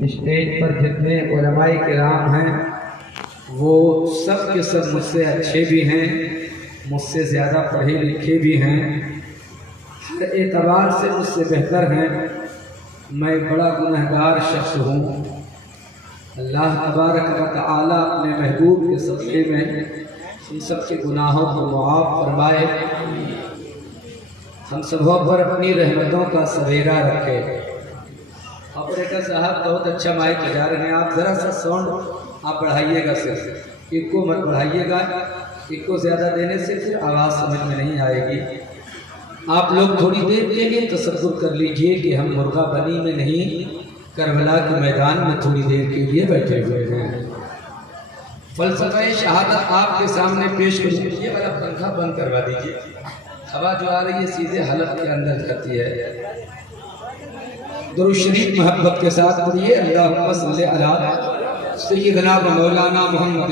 Stage پر جتنے علماء کرام ہیں وہ سب کے سب مجھ سے اچھے بھی ہیں، مجھ سے زیادہ پڑھے لکھے بھی ہیں، ہر اعتبار سے مجھ سے بہتر ہیں۔ میں بڑا گنہگار شخص ہوں۔ اللہ تبارک و تعالی اپنے محبوب کے صدقے میں ہم سب کے گناہوں کو معاف فرمائے، ہم سبوں پر اپنی رحمتوں کا سویرا رکھے۔ آپریٹر صاحب بہت اچھا مائک بجا رہے ہیں، آپ ذرا سا ساؤنڈ آپ بڑھائیے گا، صرف ایک کو مت بڑھائیے گا، ایک کو زیادہ دینے سے پھر آواز سمجھ میں نہیں آئے گی۔ آپ لوگ تھوڑی دیر کے لیے تصور کر لیجئے کہ ہم مرغہ بنی میں نہیں، کربلا کے میدان میں تھوڑی دیر کے لیے بیٹھے ہوئے ہیں۔ فلسفہ شہادت آپ کے سامنے پیش کروں، یہ والا پنکھا بند کروا دیجئے، ہوا جو آ رہی ہے سیدھے حلق کے اندر جاتی ہے۔ درود شریف محبت کے ساتھ پڑھیے، اللہم صلی علی سیدنا و مولانا محمد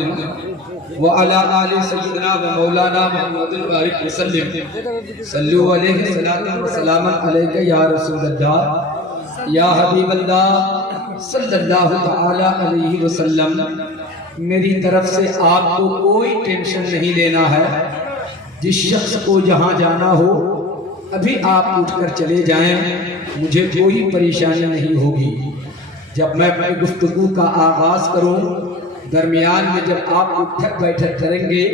وعلی آل سیدنا و مولانا محمد وبارک وسلم، صلو علیہ صلاۃ و سلام علیک یا رسول اللہ یا حبیب اللہ صلی اللہ تعالی علیہ وسلم۔ میری طرف سے آپ کو کوئی ٹینشن نہیں لینا ہے، جس شخص کو جہاں جانا ہو ابھی آپ اٹھ کر چلے جائیں، مجھے کوئی پریشانی نہیں ہوگی۔ جب میں اپنی گفتگو کا آغاز کروں، درمیان میں جب آپ اٹھک بیٹھک کریں گے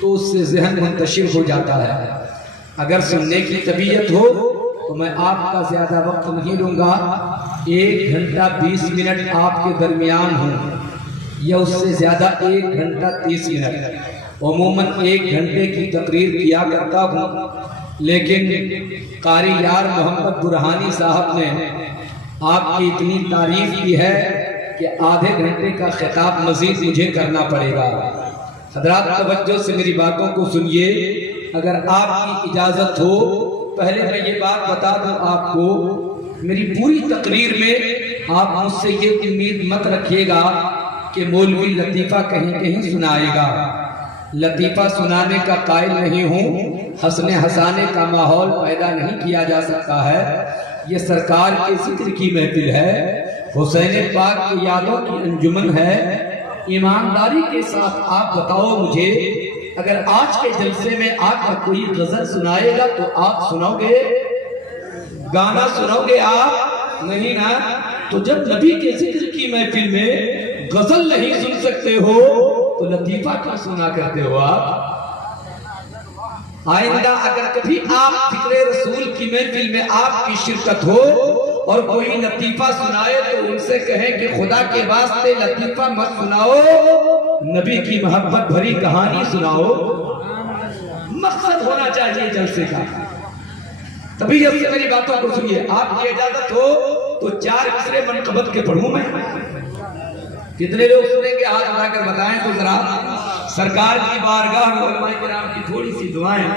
تو اس سے ذہن منتشر ہو جاتا ہے۔ اگر سننے کی طبیعت ہو تو میں آپ کا زیادہ وقت نہیں لوں گا، 1 گھنٹہ 20 منٹ آپ کے درمیان ہوں یا اس سے زیادہ 1 گھنٹہ 30 منٹ۔ عموماً 1 گھنٹے کی تقریر کیا کرتا ہوں، لیکن قاری یار محمد برہانی صاحب نے آپ کی اتنی تعریف کی ہے کہ آدھے گھنٹے کا خطاب مزید مجھے کرنا پڑے گا۔ حضرات توجہ سے میری باتوں کو سنیے، اگر آپ کی اجازت ہو پہلے میں یہ بات بتا دوں آپ کو، میری پوری تقریر میں آپ مجھ سے یہ امید مت رکھیے گا کہ مولوی لطیفہ کہیں کہیں سنائے گا۔ لطیفہ سنانے کا قائل نہیں ہوں، ہنسنے ہنسانے کا ماحول پیدا نہیں کیا جا سکتا ہے۔ یہ سرکار کے ذکر کی محفل ہے، حسین پاک کی یادوں کی انجمن ہے۔ ایمانداری کے ساتھ آپ بتاؤ مجھے، اگر آج کے جلسے میں آ کر کوئی غزل سنائے گا تو آپ سنو گے؟ گانا سنو گے آپ؟ نہیں نا؟ تو جب نبی کے ذکر کی محفل میں غزل نہیں سن سکتے ہو تو لطیفہ کیا سنا کرتے ہو آپ؟ آئندہ اگر کبھی آپ ذکر رسول کی محفل میں آپ کی شرکت ہو اور کوئی لطیفہ سنائے تو ان سے کہیں کہ خدا کے واسطے لطیفہ مت سناؤ، نبی کی محبت بھری کہانی سناؤ۔ مقصد ہونا چاہیے جلسے کا۔ طبیعت سے میری باتوں کو سنیے، آپ کی اجازت ہو تو 4 مصرے منقبت کے پڑھوں میں؟ کتنے لوگ سنیں گے ہاتھ اٹھا کر بتائیں تو ذرا۔ سرکار کی بارگاہ میں علماء کرام کی تھوڑی سی دعائیں۔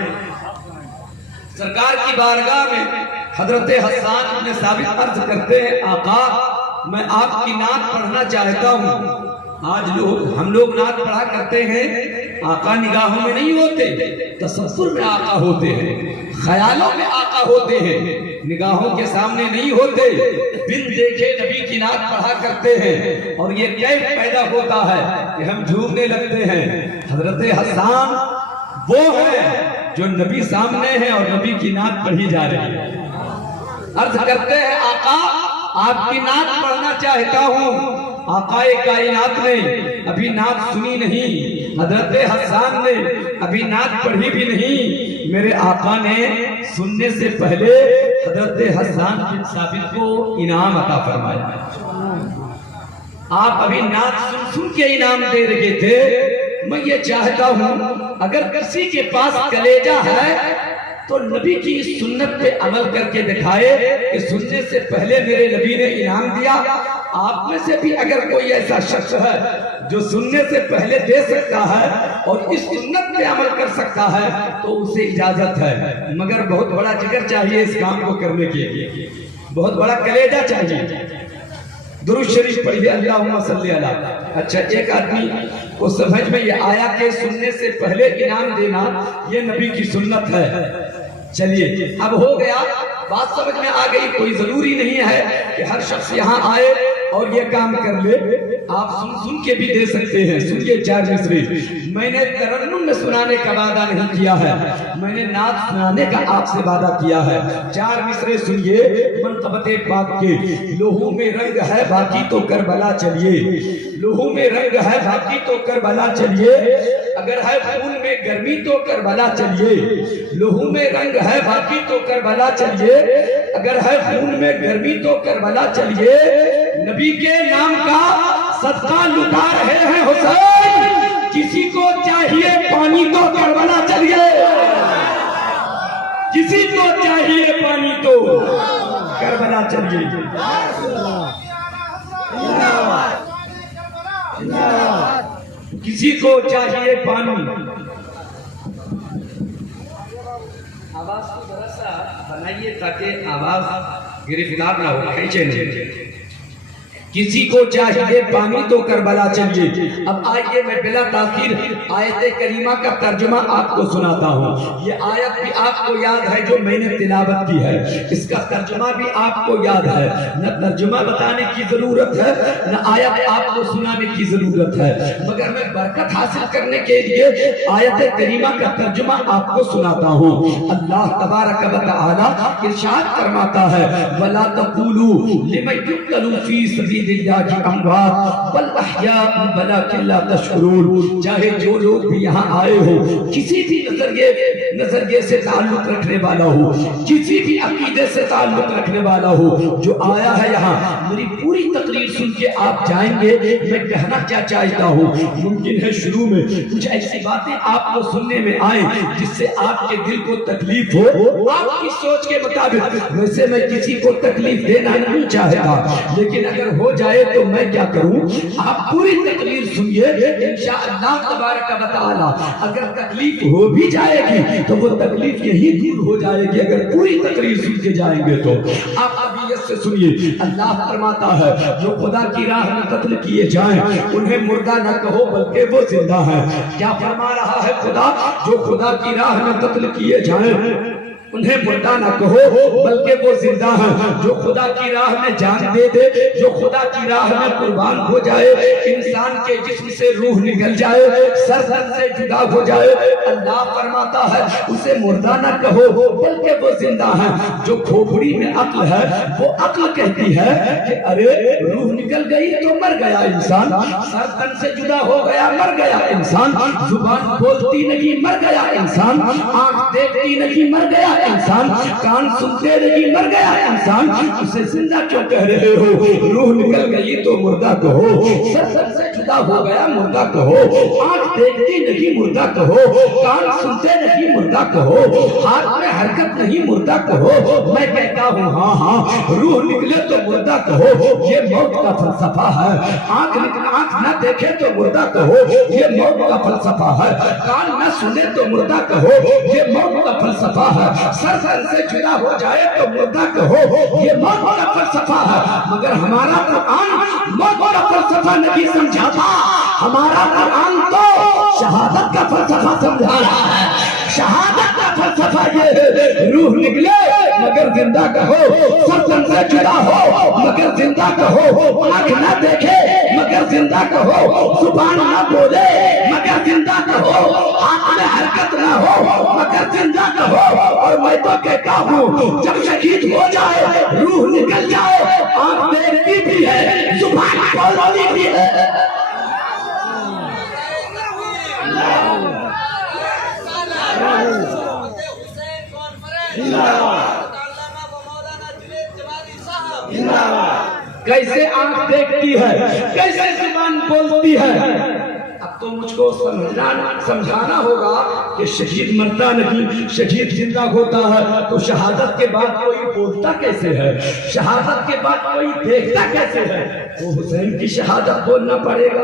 سرکار کی بارگاہ میں حضرت حسان بن ثابت عرض کرتے ہیں، آقا میں آپ کی نعت پڑھنا چاہتا ہوں۔ آج ہم لوگ نعت پڑھا کرتے ہیں، آقا نگاہوں میں نہیں ہوتے، تصور میں آقا ہوتے ہیں، خیالوں میں آقا ہوتے ہیں، نگاہوں کے سامنے نہیں ہوتے۔ بن دیکھے نبی کی نعت پڑھا کرتے ہیں اور یہ کیف پیدا ہوتا ہے کہ ہم جھومنے لگتے ہیں۔ حضرت حسان وہ ہے جو نبی سامنے ہے اور نبی کی نعت پڑھی جا رہی ہے۔ عرض کرتے ہیں، آقا آپ کی نعت پڑھنا چاہتا ہوں۔ آقا کائنات نے ابھی نعت سنی نہیں، حضرت حسان نے ابھی نعت پڑھی بھی نہیں، میرے آقا نے سننے سے پہلے حضرت حسان بن ثابت کو انعام عطا فرمایا۔ آپ ابھی نعت سن کے انعام دے رہے تھے۔ میں یہ چاہتا ہوں اگر کسی کے پاس کلیجہ ہے تو نبی کی اس سنت پہ عمل کر کے دکھائے کہ سننے سے پہلے میرے نبی نے انعام دیا۔ آپ میں سے بھی اگر کوئی ایسا شخص ہے جو سننے سے پہلے دے سکتا ہے اور اس سنت پہ عمل کر سکتا ہے تو اسے اجازت ہے، مگر بہت بڑا جگر چاہیے اس کام کو کرنے کے لیے، بہت بڑا کلیجہ چاہیے۔ درود شریف پڑھیے، اللہم صلی علی۔ اچھا، ایک آدمی کو سمجھ میں یہ آیا کہ سننے سے پہلے انعام دینا یہ نبی کی سنت ہے۔ چلیے اب ہو گیا، بات سمجھ میں آ گئی۔ کوئی ضروری نہیں ہے کہ ہر شخص یہاں آئے اور یہ کام کر لے. آپ سن کے بھی دے سکتے ہیں. سنیے 4 مصرے. میں نے ترنم میں سنانے کا وعدہ نہیں کیا ہے, میں نے نعت سنانے کا آپ سے وعدہ کیا ہے. 4 مصرے سنیے منقبت پاک کے. لوہوں میں رنگ ہے باقی تو کربلا چلیے, لوہوں میں رنگ ہے باقی تو کربلا چلیے, اگر ہے خون میں گرمی تو کربلا چلیے. لوہوں میں رنگ ہے باقی تو کربلا چلیے, اگر ہے خون میں گرمی تو کربلا چلیے. نبی کے نام کا صدقہ لٹا رہے ہیں حسین, کسی کو چاہیے پانی تو کربلا چلیے, کسی کو چاہیے پانی تو کربلا چلیے. کسی کو چاہیے پانی. آواز کو ذرا سا بنائیے تاکہ آواز گرفتار نہ ہو, کھینچے نہیں. کسی کو چاہیے پانی تو کربلا چلیے. اب آئیے میں بلا تاخیر آیت کریمہ کا ترجمہ آپ کو سناتا ہوں. یہ آیت بھی آپ کو یاد ہے جو میں نے تلاوت کی ہے, اس کا ترجمہ بھی آپ کو یاد ہے. نہ ترجمہ بتانے کی ضرورت ہے نہ آیت آپ کو سنانے کی ضرورت ہے, مگر میں برکت حاصل کرنے کے لیے آیت کریمہ کا ترجمہ آپ کو سناتا ہوں. اللہ تبارک و تعالی ارشاد فرماتا ہے وَلَا تَقُولُوا لِمَنْ يُقْتَلُ فِي سَبِيلِ اللہ اموات بل احیاء ولکن لا تشعرون. چاہے جو لوگ بھی یہاں آئے ہو, کسی بھی نظریے سے تعلق رکھنے والا ہو, کسی بھی عقیدے سے تعلق رکھنے والا ہو, جو آیا ہے یہاں میری پوری تقریر سن کے آپ جائیں گے. میں کہنا کیا چاہتا ہوں, ممکن ہے شروع میں کچھ ایسی باتیں آپ کو سننے میں آئیں جس سے آپ کے دل کو تکلیف ہو, آپ کی سوچ کے مطابق. ویسے میں کسی کو تکلیف دینا نہیں چاہتا, لیکن اگر ہو جائے تو میں کیا کروں. آپ پوری تقریر سنیے, انشاءاللہ تبارک و تعالی اگر تکلیف ہو بھی جائے گی تو وہ تکلیف یہی دور ہو جائے گی اگر پوری تقریر سن کے جائیں گے تو. آپ ابیت سے سنیے. اللہ فرماتا ہے جو خدا کی راہ میں قتل کیے جائیں انہیں مردہ نہ کہو بلکہ وہ زندہ ہیں. کیا فرما رہا ہے خدا؟ جو خدا کی راہ میں قتل کیے جائیں انہیں مردہ نہ کہو بلکہ وہ زندہ ہیں. جو خدا کی راہ میں جان دے دے, جو خدا کی راہ میں قربان ہو جائے, انسان کے جسم سے روح نکل جائے, سر سے جدا ہو جائے, اللہ فرماتا ہے اسے مردہ نہ کہو بلکہ وہ زندہ ہیں. جو کھوپڑی میں عقل ہے وہ عقل کہتی ہے کہ ارے روح نکل گئی تو مر گیا انسان, سر تن سے جدا ہو گیا مر گیا انسان, زبان بولتی نہیں مر گیا انسان, آنکھ دیکھتی نہیں مر گیا انسان, کان سنتے نہیں مر گیا انسان. اسے زندہ کیوں کہہ رہے ہو؟ روح نکل گئی تو مردہ کہو, سر سے جدا ہو گیا مردہ کہو, آنکھ دیکھتی نہیں مردہ کہو, کان سنتے نہیں مردہ کہو, ہاتھ میں حرکت نہیں مردہ کہو. میں کہتا ہوں ہاں ہاں روح نکلے تو مردہ کہو, یہ موت کا فلسفہ ہے. آنکھ نہ دیکھے تو مردہ کہو, یہ موت کا فلسفہ ہے. کان نہ سنے تو مردہ کہو, یہ موت کا فلسفہ ہے. سر سے جدا ہو جائے تو مردہ کہو, یہ موت کا فلسفہ ہے. مگر ہمارا قرآن موت کا فلسفہ نہیں سمجھاتا, ہمارا قرآن تو شہادت کا فلسفہ سمجھا رہا ہے. شہادت کا فلسفہ یہ ہے روح نکلے مگر زندہ کہو, سر سے جدا ہو مگر زندہ کہو, آنکھ نہ دیکھے مگر زندہ کہو, زبان نہ بولے مگر زندہ کہو, ہاتھ میں حرکت نہ ہو مگر زندہ کہو. اور میں تو کہتا ہوں جب شہید ہو جائے روح نکل جائے, آنکھ دیکھتی بھی ہے زبان بولتی بھی ہے. کیسے آنکھ دیکھتی ہے, کیسے زبان بولتی ہے. اب تو مجھ کو سمجھانا ہوگا کہ شہید مرتا نہیں, شہید زندہ ہوتا ہے. تو شہادت کے بعد کوئی بولتا کیسے ہے, شہادت کے بعد کوئی دیکھتا کیسے ہے. تو حسین کی شہادت بولنا پڑے گا,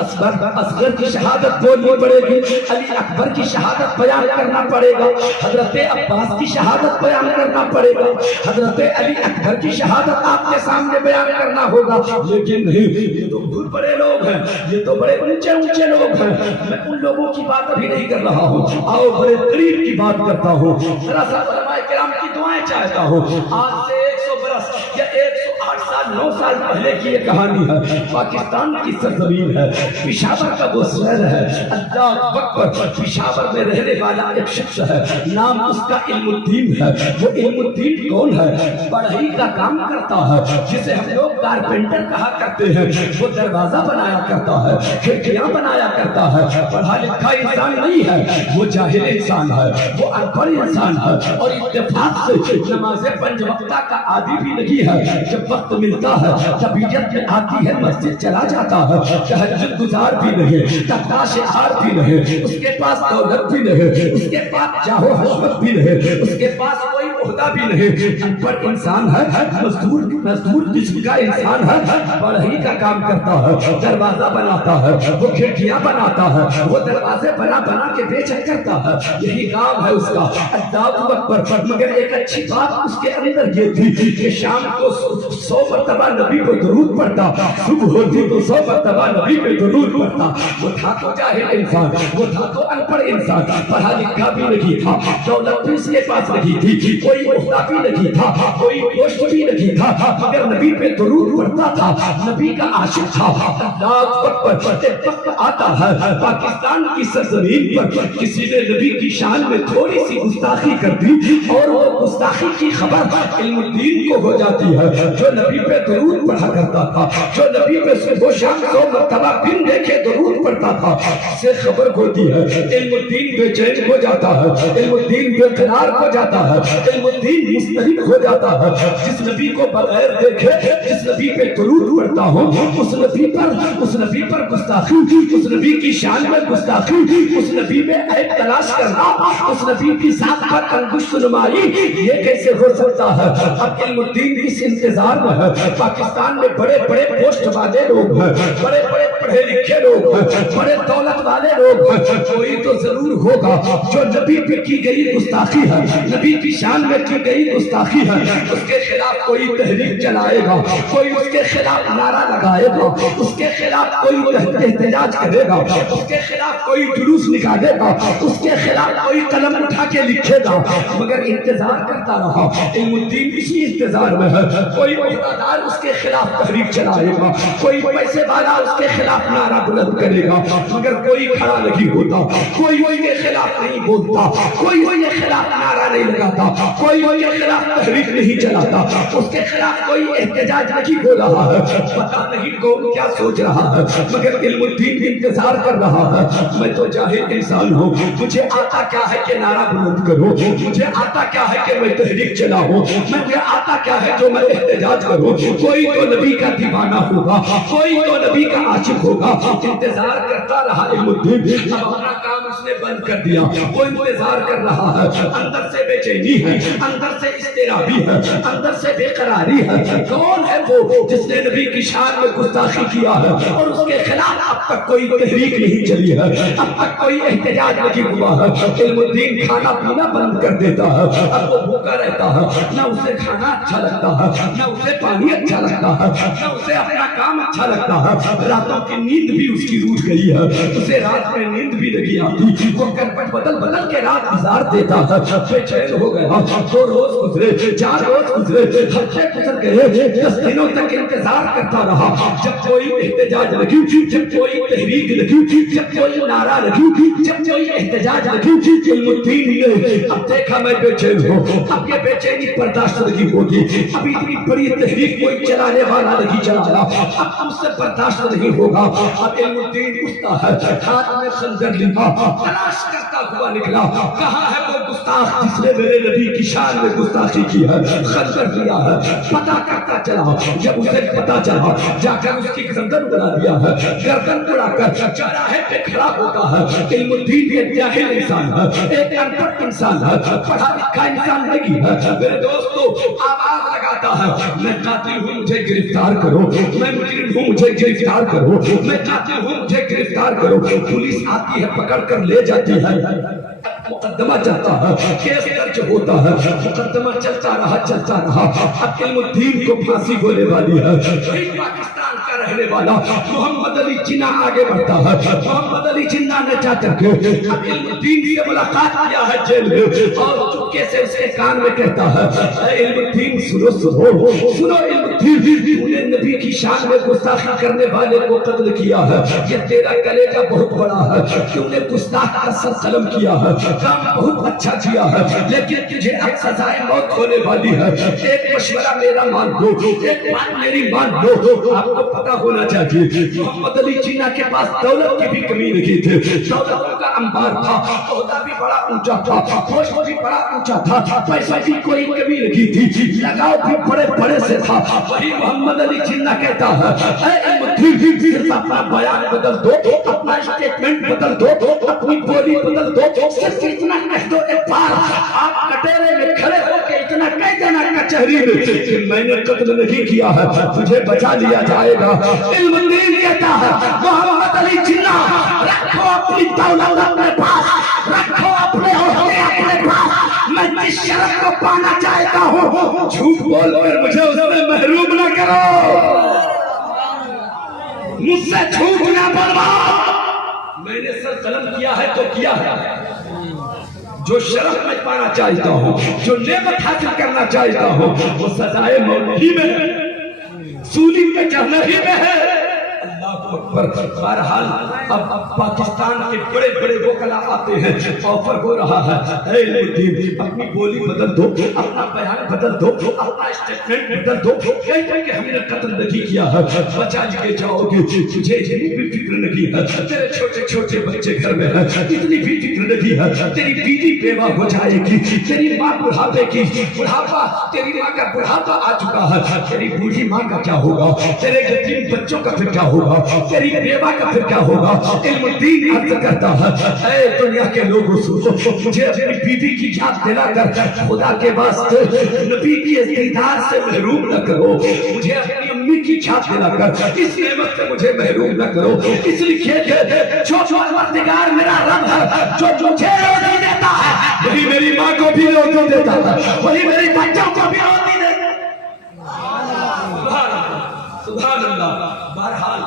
اصغر کی شہادت بولنی پڑے گی, علی اکبر کی شہادت بیان کرنا پڑے گا, حضرت عباس کی شہادت بیان کرنا پڑے گا, حضرت علی اکبر کی شہادت آپ کے سامنے بیان کرنا ہوگا. لیکن نہیں, یہ تو بہت بڑے لوگ ہیں, یہ تو بڑے اونچے اونچے لوگ ہیں. میں ان لوگوں کی بات ابھی نہیں کر رہا ہوں, آؤ بڑے قریب کی بات کرتا ہوں. ذرا سا علماء کرام کی دعائیں چاہتا ہوں. آج سے 100 برس یا 108 سال 9 سال پہلے کی یہ کہانی ہے، پاکستان کی سرزمین ہے، پشاور کا وہ شہر ہے، اللہ اکبر، پشاور میں رہنے والا ایک شخص ہے، نام اس کا علم الدین ہے۔ وہ علم الدین کون ہے؟ پڑھائی کا کام کرتا ہے، جسے ہم لوگ کارپینٹر کہا کرتے ہیں۔ وہ دروازہ بنایا کرتا ہے، کھڑکیاں بنایا کرتا ہے، پڑھا لکھا انسان نہیں ہے، وہ جاہل انسان ہے، وہ ان پڑھ انسان ہے، اور اتفاق سے نماز 5 وقتہ کا عادی بھی نہیں ہے۔ جب وقت ملتا ہے، طبیعت میں آتی ہے، مسجد چلا جاتا ہے، تہجد گزار بھی نہیں، تقویٰ شعار بھی نہیں، اس کے پاس دولت بھی نہیں، اس کے پاس جاہ و حشمت بھی نہیں، اس کے پاس کوئی عہدہ بھی نہیں، ان پر انسان ہے، مزدور قسم کا انسان ہے، پڑھائی کا کام کرتا ہے، دروازہ بناتا ہے، وہ کھڑکیاں بناتا ہے، وہ دروازے بنا کے بیچا کرتا ہے، یہی کام ہے اس کا۔ اللہ اکبر۔ مگر ایک اچھی بات اس کے اندر یہ تھی کہ شام کو 100 مرتبہ نبی کو درود پڑھتا، صبح ہوتی تو 100 مرتبہ نبی کو درود پڑھتا۔ وہ تھا تو جاہل انسان، وہ تھا تو ان پڑھ انسان، پڑھا لکھا بھی نہیں تھا، دولت بھی اس کے پاس نہیں تھی، کوئی عہدہ بھی نہیں تھا، کوئی پوسٹ بھی نہیں تھا، مگر نبی پہ درود پڑھتا تھا، نبی کا عاشق تھا۔ اللہ اکبر۔ ایک وقت آتا ہے پاکستان کی سرزمین پر کسی نے نبی کی شان میں تھوڑی سی گستاخی کر دی، اور وہ گستاخی کی خبر علم الدین کو ہو جاتی ہے، جو نبی پہ درود پڑھا کرتا تھا، جو نبی پہ صبح و شام 100 مرتبہ بن دیکھے درود پڑھتا تھا، سے خبر ہوتی ہے۔ علم الدین بے چین ہو جاتا ہے، علم الدین بے قرار ہو جاتا ہے، علم الدین مسترب ہو جاتا ہے۔ جس نبی کو بغیر دیکھے، جس نبی پہ درود پڑھتا ہوں، اس نبی پر گستاخی، اس نبی کی شان میں گستاخی، اس نبی میں عیب تلاش کرنا، اس نبی کی ذات پر انگشت نمائی، یہ کیسے ہو سکتا ہے؟ اب علم الدین اس انتظار میں ہے۔ پاکستان میں بڑے بڑے پوسٹ والے لوگ ہیں، بڑے بڑے پڑھے لکھے لوگ ہیں، بڑے دولت والے لوگ ہیں، کوئی تو ضرور ہوگا جو نبی پہ کی گئی گستاخی ہے، نبی کی شان میں کی گئی گستاخی ہے، اس کے خلاف کوئی تحریک چلائے گا، کوئی اس کے خلاف نعرہ لگائے گا، اس کے خلاف کوئی احتجاج کرے گا، اس کے خلاف کوئی جلوس نکالے گا، اس کے خلاف کوئی قلم اٹھا کے لکھے گا، مگر انتظار کرتا رہا۔ علم الدین اسی انتظار میں ہے، کوئی عہدیدار اس کے خلاف تحریک چلائے گا، کوئی پیسے والا اس کے خلاف نعرہ بلند کرے گا، مگر کوئی کھڑا نہیں ہوتا، کوئی اس کے خلاف نہیں بولتا، کوئی اس کے خلاف نعرہ نہیں لگاتا، کوئی اس کے خلاف تحریک نہیں چلاتا، اس کے خلاف کوئی احتجاج نہیں ہو رہا ہے۔ پتہ نہیں کون کیا سوچ رہا ہے، مگر علم الدین انتظار کر رہا ہے۔ میں تو جاہل انسان ہوں، مجھے آتا کیا ہے کہ نعرہ بلند کروں، مجھے آتا کیا ہے کہ میں تحریک چلاؤں، مجھے آتا کیا ہے جو میں احتجاج کروں۔ کوئی تو نبی کا دیوانہ ہوگا، کوئی تو نبی کا عاشق ہوگا۔ انتظار کرتا رہا علم الدین، اب اپنا کام اس نے بند کر دیا، وہ انتظار کر رہا ہے، اندر سے بے چینی ہے، اندر سے اضطرابی ہے، اندر سے بے قراری ہے۔ کون ہے وہ جس نے نبی کی شان میں گستاخی کیا ہے اور اس کے خلاف اب تک کوئی تحریک نہیں چلی ہے، اب تک کوئی احتجاج نہیں ہوا ہے؟ علم الدین کھانا پینا بند کر دیتا ہے، اب وہ بھوکا رہتا ہے، نہ اسے کھانا اچھا لگتا ہے، نہ اسے پانی اچھا لگتا ہے، نہ اسے اپنا کام اچھا لگتا ہے۔ راتوں کی نیند بھی اس کی روٹ گئی ہے، اسے رات میں نیند بھی نہیں آتی، وہ کرپٹ بدل کے رات گزار دیتا ہے۔ بے چین ہو گیا، 2 روز گزرے، 4 روز گزرے، ہفتے گزر گئے، 10 دنوں تک انتظار کرتا رہا، جب کوئی احتجاج لگی، جب کوئی تحریک لگی، جب کوئی نعرہ لگی، جب کوئی احتجاج لگی۔ علم الدین نے اب دیکھا میں بے چین ہوں، اب یہ بے چینی برداشت نہیں ہوگی، اب اتنی بڑی تحریک کوئی چلانے والا نہیں چلا رہا، اب ہم سے برداشت نہیں ہوگا۔ اب علم الدین اٹھتا ہے، ہاتھ میں خنجر لیا، تلاش کرتا ہوا نکلا، کہاں ہے وہ گستاخ جس نے میرے نبی کی شان میں گستاخی کی ہے؟ خنجر لیا ہے، پتہ کرتا چلا، جب اسے پتہ چلا جا کر اس کی گردن اڑا دیا ہے، گردن اڑا کر چوراہے پہ کھڑا ہوتا ہے۔ علم الدین ایک جاہل انسان ہے، ایک ان پڑھ انسان ہے، پڑھا لکھا انسان نہیں ہے۔ میرے دوستو آواز لگاتا ہے، میں قاتل ہوں مجھے گرفتار کرو، میں مجرم ہوں مجھے گرفتار کرو، میں قاتل ہوں مجھے گرفتار کرو۔ پولیس آتی ہے، پکڑ کر لے جاتی ہے۔ مقدمہ چلتا ہے، کیس درج ہوتا ہے، مقدمہ چلتا رہا، اب علم الدین کو پھانسی ہونے والی ہے۔ پاکستان کا رہنے والا محمد علی جناح آگے بڑھتا ہے، محمد علی جناح نے جا کر کے اب علم الدین سے ملاقات کیا ہے جیل میں، اور چپکے سے اس کے کان میں کہتا ہے اے علم الدین سنو علم الدین، تو نے نبی کی شان میں گستاخی کرنے والے کو قتل کیا ہے، یہ تیرا کلیجہ بہت بڑا ہے، تو نے گستاخ کا سر قلم کیا ہے، کام بہت اچھا کیا ہے، لیکن تجھے اب سزائے موت ہونے والی ہے۔ ایک مشورہ میرا مان لو، ایک بات میری مان لو، آپ کو پتا ہونا چاہیے محمد علی جناح کے پاس دولت کی بھی کمی نہیں تھی، دولت کا انبار تھا، عہدہ بھی بڑا اونچا تھا، پوسٹ بھی بڑا اونچا تھا، پیسہ کی کوئی کمی نہیں تھی، لگاؤ بھی بڑے بڑے سے تھا۔ وہی محمد علی جناح کہتا ہے اے علم الدین، صرف اپنا بیان بدل دو، اپنا اسٹیٹمنٹ بدل دو، اپنی بولی بدل دو، صرف اتنا کہہ دو ایک بار، آپ کٹیرے میں کھڑے ہو کے اتنا کہہ دینا کچہری میں کہ میں نے قتل نہیں کیا ہے، تجھے بچا لیا جائے گا۔ علم الدین کہتا ہے محمد علی جناح، رکھو اپنی دولت اپنے پاس، رکھو اپنے عہدے اپنے پاس، میں جس شرف کو پانا چاہتا ہوں جھوٹ بول کر مجھے اس میں محروم نہ کرو، مجھ سے جھوٹ نہ بولو، میں نے سر قلم کیا ہے تو کیا ہے، جو شرف میں پانا چاہتا ہوں، جو نعمت حاصل کرنا چاہتا ہوں، وہ سزائے موت ہی میں ہے، سولی پہ چڑھنا ہی میں ہے۔ اللہ اکبر۔ بہرحال اب پاکستان کے بڑے بڑے وکلا آتے ہیں، آفر ہو رہا ہے اے علم الدین اپنی بولی بدل دو، اپنا بیان بدل دو، اپنا اسٹیٹمنٹ بدل دو، کہیں کہ ہم نے قتل نہیں کیا ہے، بچا لے جاؤ گے، تجھے اتنی بھی فکر نہیں ہے، تیرے چھوٹے چھوٹے بچے گھر میں ہیں، اتنی بھی فکر نہیں ہے، تیری بیوی بیوہ ہو جائے گی، تیری ماں بڑھاپے کی، بڑھاپا تیری ماں کا بڑھاپا آ چکا ہے، تیری بوڑھی ماں کا کیا ہوگا، تیرے یتیم بچوں کا پھر کیا ہوگا، تیری بیوہ کا پھر کیا ہوگا۔ علم الدین عرض کرتا ہے اے دنیا کے لوگوں سنو، مجھے اپنی بیوی کی یاد دلا کر خدا کے واسطے نبی کی دیدار سے محروم نہ کرو، مجھے اپنی امی کی یاد دلا کر اس نعمت سے مجھے محروم نہ کرو، اس لیے کہ جو پروردگار میرا رب ہے، جو مجھے روزی دیتا ہے، وہی میری ماں کو بھی روزی دیتا ہے، وہی میری بچوں کو بھی روزی دیتا ہے۔ سبحان اللہ۔ بہرحال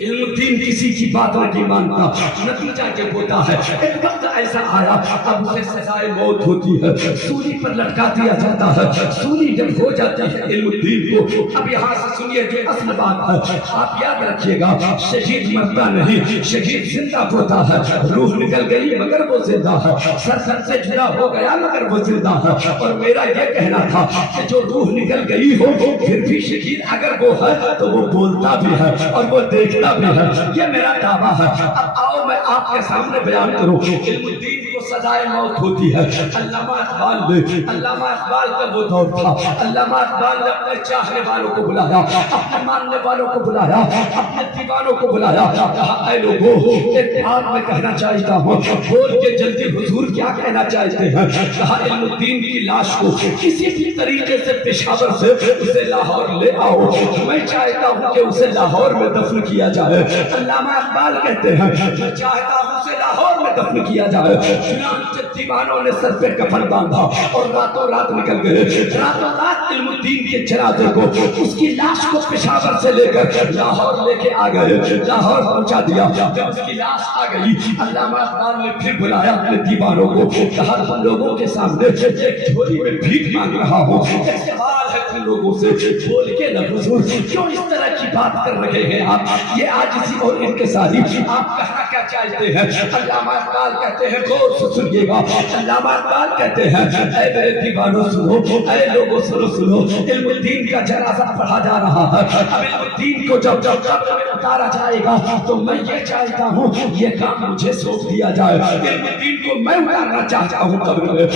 علم الدین کسی کی بات نہیں مانتا، نتیجہ کیا ہوتا ہے، ایک وقت ایسا آیا اب اسے سزائے موت ہوتی ہے، سولی پر لٹکا دیا جاتا ہے۔ سولی جب ہو جاتی ہے علم الدین کو، اب یہاں سے سنیے جو اصل بات ہے، آپ یاد رکھیے گا شہید مرتا نہیں، شہید زندہ ہوتا ہے، روح نکل گئی مگر وہ زندہ ہے، سر سے جدا ہو گیا مگر وہ زندہ ہے۔ اور میرا یہ کہنا تھا کہ جو روح نکل گئی ہو پھر بھی شہید اگر وہ ہے تو وہ بولتا بھی ہے اور وہ دیکھتا بھی ہے، یہ میرا دعویٰ ہے۔ اب آؤ میں آپ کے سامنے بیان کروں، علم الدین کو سزائے موت ہوتی ہے۔ علامہ اقبال کا وہ دور تھا، علامہ اقبال نے اپنے چاہنے والوں کو بلایا، اپنے ماننے والوں کو بلایا، اپنے دیوانوں کو بلایا، کہا اے لوگوں ایک بات میں کہنا چاہتا ہوں، بول کے جلدی حضور کیا کہنا چاہتے ہیں۔ کہا علم الدین کی لاش کو کسی بھی طریقے سے پشاور سے اسے لاہور لے آؤ، میں چاہتا ہوں کہ اسے لاہور میں دفن کیا جائے۔ علامہ اقبال کہتے ہیں میں چاہتا ہوں اسے لاہور میں دفن کیا جائے۔ چنانچہ دیوانوں نے سر پہ کفن باندھا اور راتوں رات نکل گئے، راتوں رات علم الدین کے جنازے کو، اس کی لاش کو پشاور سے لے کر لاہور لے کے آ گئے، لاہور پہنچا دیا۔ جب اس کی لاش آ گئی علامہ اقبال نے پھر بلایا اپنے دیوانوں کو، کہا تم لوگوں کے سامنے ایک جھولی میں بھیک مانگ رہا ہوں، ایک سوال ہے تم لوگوں سے، بول کے نہ حضور کیوں اس طرح کی بات کر رہے ہیں آپ، یہ عاجزی اور انکساری آپ کہنا کیا چاہتے ہیں۔ علامہ اقبال کہتے ہیں غور سے سنیے گا، علامہ اقبال کہتے ہیں اے میرے دیوانوں سنو، اے لوگوں سنو، علم الدین کا جنازہ پڑھا جا رہا ہے، اب علم الدین کو جب قبر میں اتارا جائے گا تو میں یہ چاہتا ہوں یہ کام مجھے سونپ دیا جائے، علم الدین کو میں اتارنا چاہتا ہوں قبر میں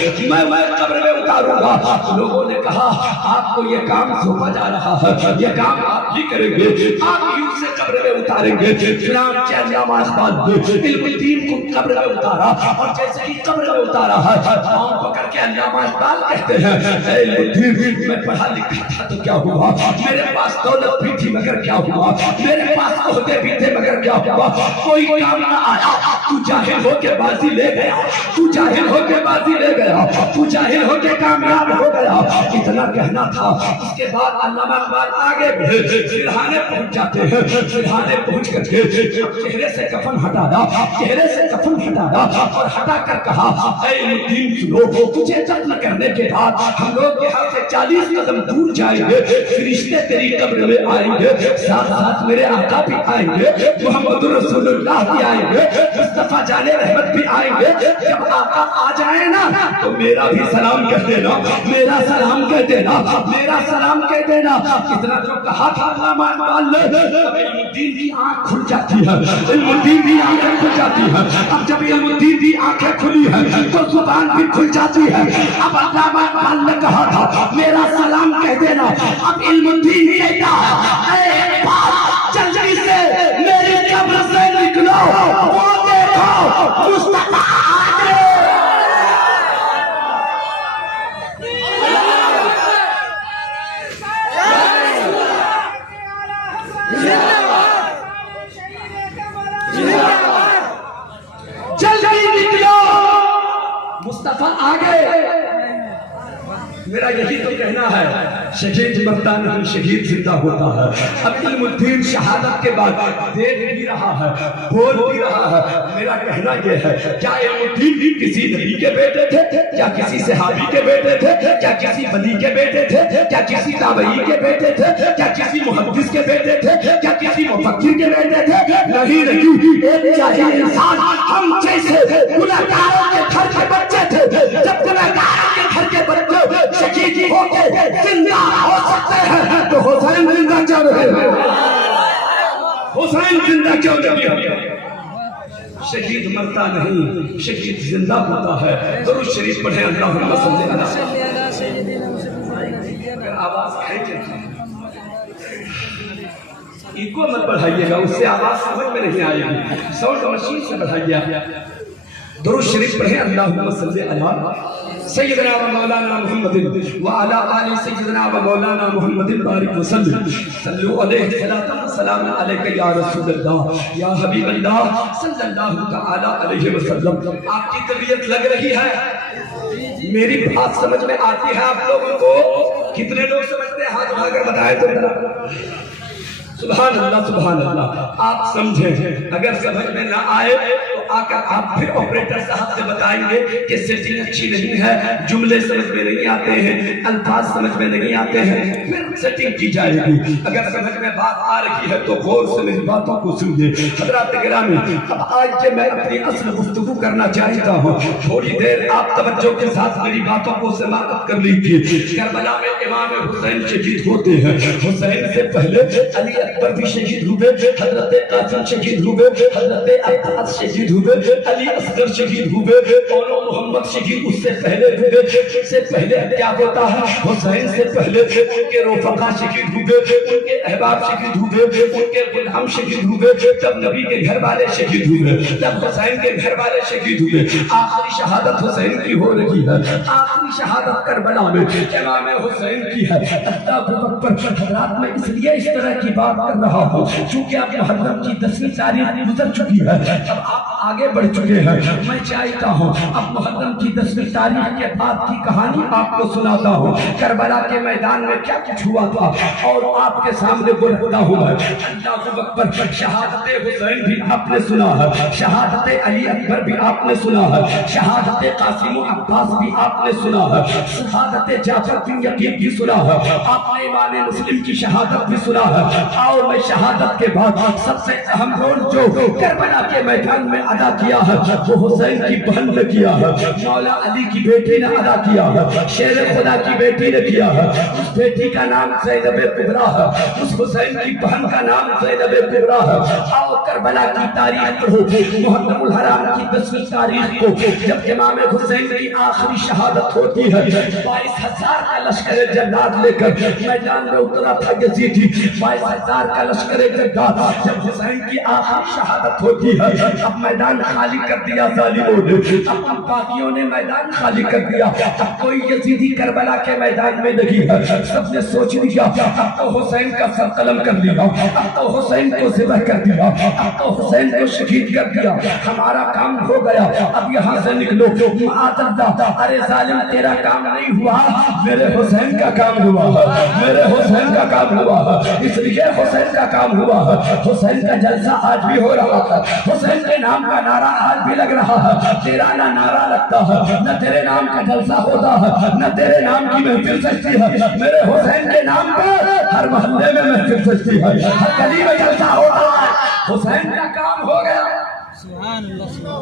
قبر میں اتاروں گا۔ لوگوں نے کہا آپ کو یہ کام سونپا جا رہا ہے، یہ کام آپ ہی کریں گے، آپ ہی اسے قبر میں اتاریں گے. چنانچہ علامہ اقبال نے علم الدین کو قبر میں اتارا اور جیسے ہی قبر میں اتارا ہے پاؤں پکڑ کے علامہ اقبال کہتے ہیں اے علم الدین میں پڑھا لکھا تھا تو کیا ہوا, میرے پاس دولت بھی تھی مگر کیا ہوا, میرے پاس عہدے بھی تھے مگر کیا ہوا, کوئی کام نہ آیا, تو جاہل ہو کے بازی لے گیا, تو جاہل ہو کے بازی لے گیا, تو جاہل ہو کے کامیاب ہو گیا. اتنا کہنا تھا. اس کے بعد علامہ اقبال آگے بڑھے, سرہانے پہنچ جاتے ہیں. سرہانے پہنچ کر کے چہرے سے کفن ہٹایا, چہرے سے کفن ہٹایا اور ہٹا کر کہا اے علم الدین سنو, تجھے دفن کرنے کے بعد ہم لوگ یہاں سے 40 قدم دور جائیں گے, فرشتے تیری قبر میں آئیں گے, ساتھ ساتھ میرے آقا بھی آئیں گے, محمد رسول اللہ بھی آئیں گے, مصطفیٰ جان رحمت بھی آئیں گے. جب آقا آ جائیں نا تو میرا بھی سلام کہہ دینا, میرا سلام کہہ دینا, میرا سلام کہہ دینا. اتنا جو کہا تھا علامہ اقبال نے, علم الدین کی آنکھ کھل جاتی ہے, علم الدین کی آنکھیں کھل جاتی ہے. اب جب علم الدین کی آنکھیں کھلی ہے تو زبان بھی کھل جاتی ہے. اب علامہ اقبال نے کہا تھا میرا سلام کہہ دینا, اب علم الدین کہتا ہے اے بات جلدی سے میری قبر سے نکلو, وہ دیکھو مصطفیٰ آ گئے. جلدی نکلو مصطفیٰ آ گئے. میرا یہی تو کہنا ہے, شہید مرتا نہیں شہید زندہ ہوتا ہے. اب علم الدین شہادت کے بعد دیکھ بھی رہا ہے, بول بھی رہا ہے. میرا کہنا یہ ہے, کیا علم الدین کسی نبی کے بیٹے تھے, کیا کسی صحابی کے بیٹے تھے, کیا کسی ولی کے بیٹے تھے, کیا کسی تابعی کے بیٹے تھے, کیا کسی محدث کے بیٹے تھے, کیا کسی مفکر کے بیٹے تھے؟ نہیں نہیں, ایک جاہل انسان ہم جیسے گنہگاروں کے گھر کے بچے تھے. جب گنہگاروں کے گھر کے بچے شہید ہو کے زندہ ہو سکتے ہیں تو حسین زندہ کیوں نہیں؟ حسین زندہ کیوں نہیں؟ شہید مرتا نہیں, شہید زندہ ہوتا ہے. درود شریف پڑھیں اللہم صلی علی سیدنا. آواز کھینچے ایکو مت بڑھائیے گا, اس سے آواز سمجھ میں نہیں آئے گی. ساؤنڈ مشین سے بڑھائیے. درود شریف پڑھیں اللہم صلی علی سیدنا و مولانا محمد وعلا آل سیدنا و مولانا محمد بارک وسلم. صلو علیہ الصلاۃ والسلام علیک یا رسول اللہ یا حبیب اللہ صلی اللہ تعالی علیہ وسلم. آپ کی طبیعت لگ رہی ہے, میری بات سمجھ میں آتی ہے آپ لوگوں کو؟ کتنے لوگ سمجھتے ہیں ہاتھ اٹھا کر بتائیں تو. سبحان اللہ سبحان اللہ. آپ سمجھیں, اگر سمجھ میں نہ آئے تو آ کر آپ پھر آپریٹر صاحب سے بتائیں گے کہ سیٹنگ اچھی نہیں ہے, جملے سمجھ میں نہیں آتے ہیں, الفاظ سمجھ میں نہیں آتے ہیں, پھر سیٹنگ کی جائے گی. اگر سمجھ میں بات آ رہی ہے تو غور سے میری باتوں کو سنیے. حضرات گرامی, اب آج کے میں اپنی اصل گفتگو کرنا چاہتا ہوں. تھوڑی دیر آپ توجہ کے ساتھ میری باتوں کو سماعت کر لیجیے. کربلا میں امام حسین شہید ہوتے ہیں. حسین سے پہلے علی اکبر بھی شہید ہوئے, حضرت قاسم شہید ہوئے, حضرت عباس شہید ہوئے, علی اصغر شہید ہوئے, اور محمد شہید اس سے پہلے ہوئے. اس سے پہلے کیا ہوتا ہے, حسین سے پہلے ان کے رفقا شہید ہوئے, ان کے احباب شہید ہوئے, ان کے غلام شہید ہوئے. جب نبی کے گھر والے شہید ہوئے, جب حسین کے گھر والے شہید ہوئے. آخری شہادت حسین کی ہو رہی ہے, آخری شہادت کربلا میں امام حسین کی ہے. اللہ اکبر. حضرات میں اس لیے اس طرح کی بات کر رہا ہوں چونکہ اب محرم کی 10ویں تاریخ گزر چکی ہے, اب آپ آگے بڑھ چکے ہیں. میں چاہتا ہوں اب محرم کی 10ویں تاریخ کے بعد کی کہانی آپ کو سناتا ہوں. کربلا کے میدان میں کیا کچھ ہوا تھا اور آپ کے سامنے وہ رکھتا ہوں. اللہ اکبر. شہادت حسین بھی آپ نے سنا ہے, شہادت علی اکبر بھی آپ نے سنا ہے, شہادت قاسم و عباس بھی آپ نے سنا ہے, شہادت جعفر بن یقین بھی سنا ہے, آپ نے امام مسلم کی شہادت بھی سنا ہے. اور میں شہادت کے بعد سب سے اہم رول جو کربلا کے میدان میں ادا ادا کیا ہے وہ حسین کی بہن نے کیا ہے، مولا علی کی بیٹی نے ادا کیا ہے، شیر خدا کی بیٹی نے کیا ہے، اس بیٹی کا نام زینب کبریٰ ہے، اس حسین کی بہن کا نام زینب کبریٰ ہے۔ آؤ کربلا کی تاریخ پڑھو، محرم الحرام کی 10ویں تاریخ کو جب امام حسین کی آخری شہادت ہوتی ہے، 22,000 کا لشکر جلاد لے کر میدان میں اترا تھا یزیدی، 22,000 کا لشکر جلاد جب حسین کی آخری شہادت ہوتی ہے، اب میدان خالی کر دیا ظالموں نے، اب باغیوں نے میدان خالی کر دیا، اب کوئی یزیدی کربلا کے میدان میں نہیں ہے، سب نے سوچ لیا اب تو حسین کا سر قلم کر لیا، اب تو حسین کو ذبح کر دیا، اب تو حسین کو شہید کر دیا، ہمارا کام ہو گیا، اب یہاں سے نکلو معاذ اللہ۔ ارے ظالم تیرا کام نہیں ہوا، میرے حسین کا کام ہوا ہے، میرے حسین کا کام ہوا ہے، اس لیے حسین کا کام ہوا ہے۔ حسین کا جلسہ آج بھی ہو رہا ہے، حسین کے نام کا نعرہ آج بھی لگ رہا ہے، تیرا نہ نعرہ لگتا ہے، نہ تیرے نام کا جلسہ ہوتا ہے، نہ تیرے نام کی محفل سجتی ہے، میرے حسین کے نام پر ہر محلے میں محفل سجتی ہے، ہر گلی میں جلسہ ہوتا ہے۔ حسین کا کام ہو گیا،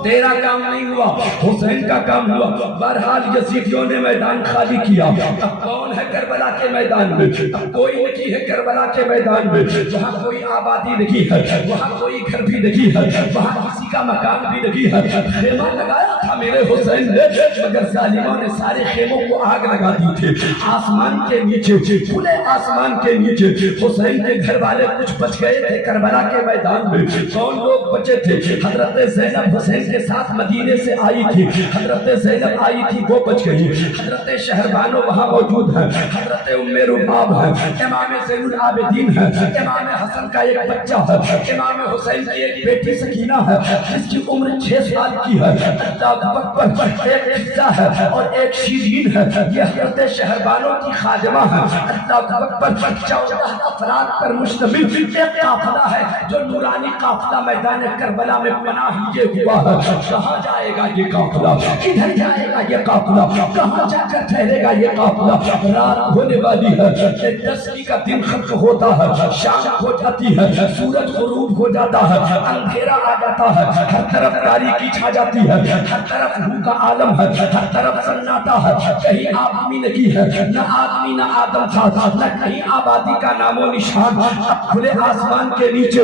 تیرا کام نہیں ہوا، حسین کا کام ہوا۔ بہرحال یزیدیوں نے میدان خالی کیا، اب کون ہے کربلا کے میدان میں؟ اب کوئی نہیں ہے کربلا کے میدان میں، وہاں کوئی آبادی نہیں ہے، وہاں کوئی گھر بھی نہیں ہے، وہاں کسی کا مکان بھی نہیں ہے۔ خیمہ لگایا تھا میرے حسین نے، مگر ظالموں نے سارے خیموں کو آگ لگا دی تھی۔ آسمان کے نیچے، کھلے آسمان کے نیچے حسین کے گھر والے کچھ بچ گئے تھے کربلا کے میدان میں۔ کون لوگ بچے تھے؟ حضرت زینب حسین کے ساتھ مدینے سے آئی تھی، حضرت زینب آئی تھی وہ بچ گئی، حضرت شہربانو وہاں موجود ہے، حضرت ام رباب ہے، امام زین العابدین ہے، امام حسن کا ایک بچہ ہے، امام حسین کی ایک بیٹی سکینہ ہے جس کی عمر 6 سال کی ہے، اللہ اکبر، ایک قصہ ہے اور ایک شیرین ہے، یہ حضرت شہربانو کی خادمہ ہے، اللہ اکبر، 14 افراد پر مشتمل ایک قافلہ ہے جو نورانی قافلہ میدان کربلا میں پناہ لیے ہوا ہے۔ کہاں جائے گا یہ قافلہ؟ کدھر جائے گا یہ قافلہ؟ کہاں جا کر ٹھہرے گا یہ قافلہ؟ رات ہونے والی ہے، 10ویں کا دن ختم ہوتا ہے، شام ہو جاتی ہے، سورج غروب ہو جاتا ہے، اندھیرا آ جاتا ہے، ہر طرف تاریکی چھا جاتی ہے، ہر طرف روح کا عالم ہے، ہر طرف سناٹا ہے، کہیں آدمی نہیں ہے، نہ آدمی نہ آدم تھا، نہ کہیں آبادی کا نام و نشان۔ اب کھلے آسمان کے نیچے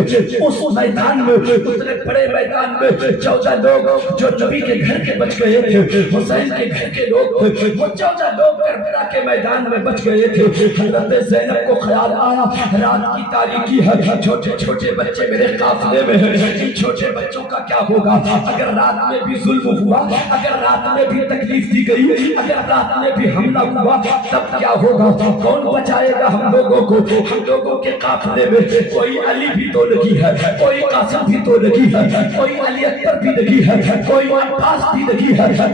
اس میدان میں، اتنے بڑے میدان میں 14 لوگ جو نبی کے گھر کے بچ گئے تھے، حسین کے گھر کے لوگ تھے، وہ 14 لوگ کربلا کے میدان میں بچ گئے تھے۔ حضرت زینب کو خیال آیا رات کی تاریکی ہے، چھوٹے چھوٹے بچے میرے قافلے میں ہیں، ان چھوٹے بچوں کا کیا ہوگا؟ اگر رات میں بھی ظلم ہوا، اگر رات میں بھی تکلیف دی گئی، اگر رات میں بھی حملہ ہوا، تب کیا ہوگا؟ کون بچائے گا ہم لوگوں کو؟ ہم لوگوں کے قافلے میں کوئی علی بھی تو نہیں ہے، کوئی قاسم بھی تو نہیں ہے، کوئی علی اکبر بھی نہیں ہے، کوئی عباس بھی نہیں ہے۔